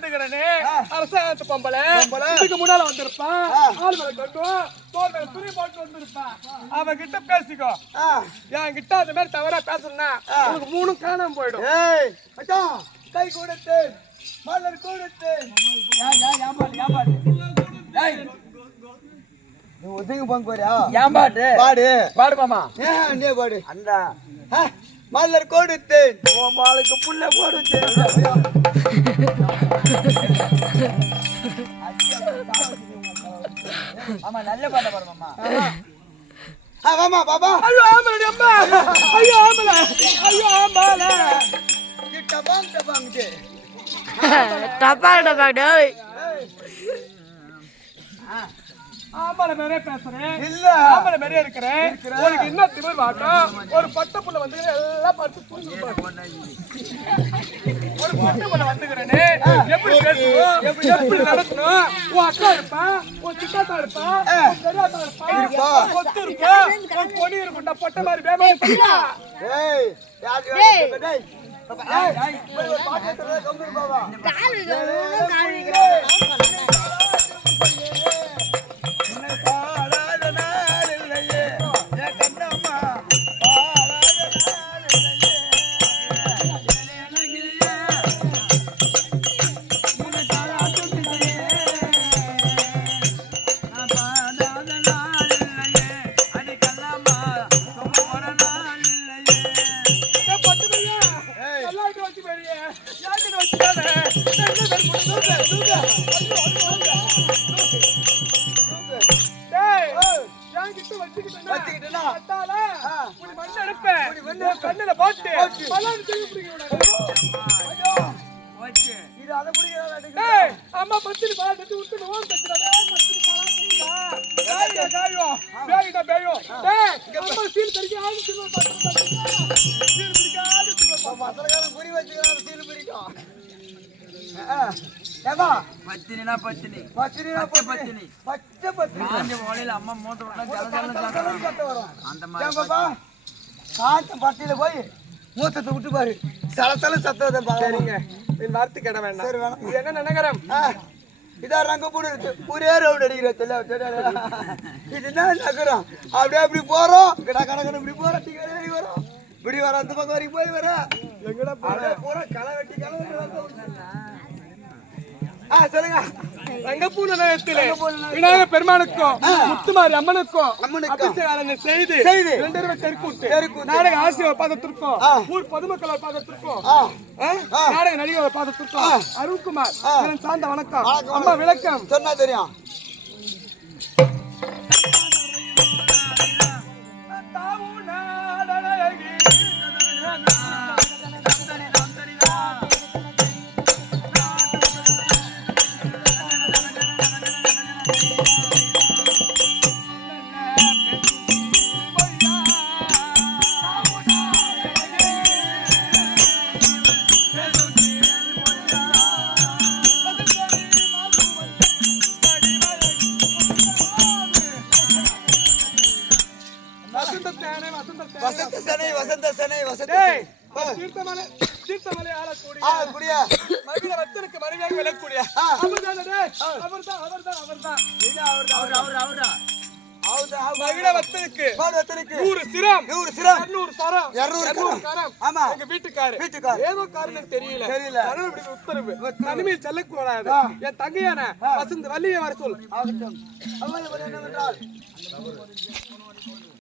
வந்துக்கிறனே அரசாங்கத்து பொம்பளை இதுக்கு முன்னால வந்திருப்பா ஆள் மேல கட்டும் தோல் மேல துணி போட்டு வந்திருப்பா அவகிட்ட பேசிக்கோ என் கிட்ட அந்த மாதிரி தவறா பேசணும்னா உனக்கு மூணும் காணாம போயிடும் கை கொடுத்து மலர் கொடுத்து நீ ஒதுங்க போங்க போறியா ஏன் பாட்டு பாடு பாடு மாமா நீ பாடு அந்த மலர் கொடுத்து உன் பாலுக்கு புள்ள போடுச்சு ஆமா நல்ல பாட்ட பாடு மாமா வாமா பாபா ஐயோ ஆம்பளை அம்மா ஐயோ ஆம்பளை ஐயோ ஆம்பளை கிட்ட வாங்க டப்பா டப்பா டேய் ஆம்பளை மேலே பேசுறேன் இல்ல ஆம்பளை மேலே இருக்கிறேன் உனக்கு என்ன திமிர் வாட்டம் ஒரு பட்ட புள்ள வந்து எல்லாம் பார்த்து புரிஞ்சு ஒரு பட்ட புள்ள வந்துக்கிறேன்னு எப்படி பேசணும் எப்படி நடக்கணும் உன் அக்கா இருப்பா உன் சித்தாத்தா இருப்பா உன் பெரியாத்தா இருப்பா கொத்து இருப்பா உன் பொடி இருக்குண்டா பொட்ட மாதிரி வேமா ஏய் யாரு டேய் பாக்கத்துல கம்பீர் பாபா அம்மா பத்திரி பாத்து விட்டு பத்தினா பத்தினி அம்மா மூத்த பட்டியில போய் மூத்தத்தை விட்டு பாரு சலசல சத்தத்தை சரிங்க வார்த்தை கேட வேண்டாம் சரி வேணாம் இது என்ன நகரம் இதான் ரங்கப்பூடு ஊரே ரவுண்ட் அடிக்கிற இது என்ன நகரம் அப்படியே அப்படி போறோம் கடை கடற்கரை இப்படி போறோம் டிக்கெட் வரும் இப்படி வர அந்த பக்கம் வரைக்கும் போய் வர எங்கடா போற களை வெட்டி சொல்லுங்க ரங்கப்பூர் நிலையத்திலே விநாயகர் பெருமானுக்கும் முத்துமாரி அம்மனுக்கும் அபிஷேகம் செய்து 2 தெருக்கு நாடக ஆசிரியர் பாதத்திற்கும் ஊர் பொதுமக்கள் பாதத்திற்கும் நாடக நடிகர் பாதத்திற்கும் அருண்குமார் சார்ந்த வணக்கம் அம்மா விளக்கம் சொன்னா தெரியும் தீர்த்தமலை ஆளக்கூடிய மகிழ வத்தனுக்கு மனைவியாக விளக்கூடிய மகிழ வத்தனுக்கு 100 சிரம் 200 சரம் 200 கரம் ஆமா எங்க வீட்டுக்காரர் ஏதோ காரணம் தெரியல இப்படி உத்தரவு தனிமையில் செல்லக்கூடாது என் தங்கையான வசந்த் வள்ளியை வர சொல்